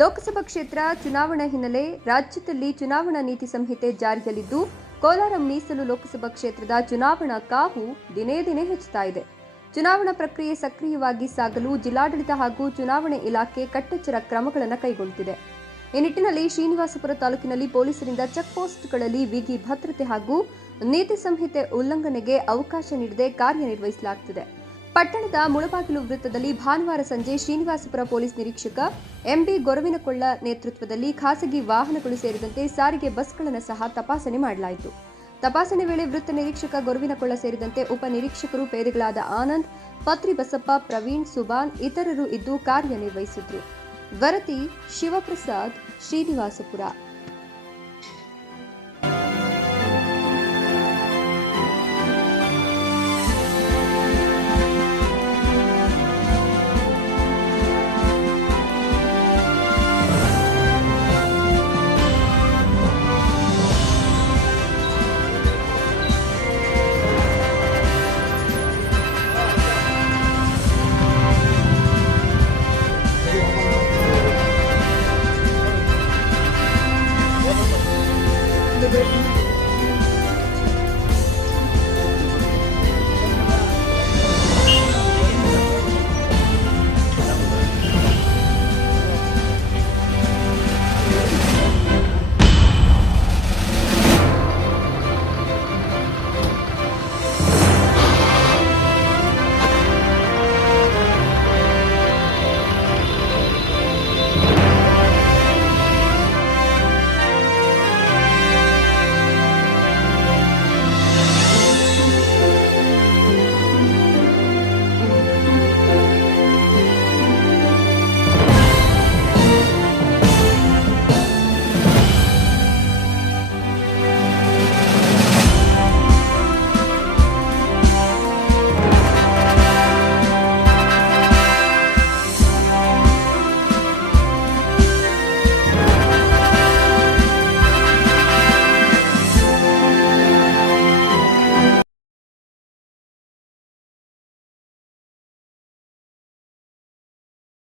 ಲೋಕಸಭಾ ಕ್ಷೇತ್ರ ಚುನಾವಣಾ ಹಿನ್ನೆಲೆ ರಾಜ್ಯದಲ್ಲಿ ಚುನಾವಣಾ ನೀತಿ ಸಂಹಿತೆ ಜಾರಿಯಲ್ಲಿದ್ದು, ಕೋಲಾರ ಮೀಸಲು ಲೋಕಸಭಾ ಕ್ಷೇತ್ರದ ಚುನಾವಣಾ ಕಾವು ದಿನೇ ದಿನೇ ಹೆಚ್ಚುತ್ತಾ ಇದೆ. ಚುನಾವಣಾ ಪ್ರಕ್ರಿಯೆ ಸಕ್ರಿಯವಾಗಿ ಸಾಗಲು ಜಿಲ್ಲಾಡಳಿತ ಹಾಗೂ ಚುನಾವಣೆ ಇಲಾಖೆ ಕಟ್ಟೆಚ್ಚರ ಕ್ರಮಗಳನ್ನು ಕೈಗೊಳ್ಳುತ್ತಿದೆ. ಈ ನಿಟ್ಟಿನಲ್ಲಿ ಶ್ರೀನಿವಾಸಪುರ ತಾಲೂಕಿನಲ್ಲಿ ಪೊಲೀಸರಿಂದ ಚೆಕ್ ಪೋಸ್ಟ್ಗಳಲ್ಲಿ ಬಿಗಿ ಭದ್ರತೆ ಹಾಗೂ ನೀತಿ ಸಂಹಿತೆ ಉಲ್ಲಂಘನೆಗೆ ಅವಕಾಶ ನೀಡದೆ ಕಾರ್ಯನಿರ್ವಹಿಸಲಾಗುತ್ತಿದೆ. ಪಟ್ಟಣದ ಮುಳಬಾಗಿಲು ವೃತ್ತದಲ್ಲಿ ಭಾನುವಾರ ಸಂಜೆ ಶ್ರೀನಿವಾಸಪುರ ಪೊಲೀಸ್ ನಿರೀಕ್ಷಕ ಎಂಬಿ ಗೊರವಿನಕೊಳ್ಳ ನೇತೃತ್ವದಲ್ಲಿ ಖಾಸಗಿ ವಾಹನಗಳು ಸೇರಿದಂತೆ ಸಾರಿಗೆ ಬಸ್ಗಳನ್ನು ಸಹ ತಪಾಸಣೆ ಮಾಡಲಾಯಿತು. ತಪಾಸಣೆ ವೇಳೆ ವೃತ್ತ ನಿರೀಕ್ಷಕ ಗೊರವಿನಕೊಳ್ಳ ಸೇರಿದಂತೆ ಉಪ ನಿರೀಕ್ಷಕರು ಪೇದೆಗಳಾದ ಆನಂದ್, ಪತ್ರಿ ಬಸಪ್ಪ, ಪ್ರವೀಣ್, ಸುಬಾನ್ ಇತರರು ಇದ್ದು ಕಾರ್ಯನಿರ್ವಹಿಸಿದ್ರು. ವರದಿ ಶಿವಪ್ರಸಾದ್, ಶ್ರೀನಿವಾಸಪುರ.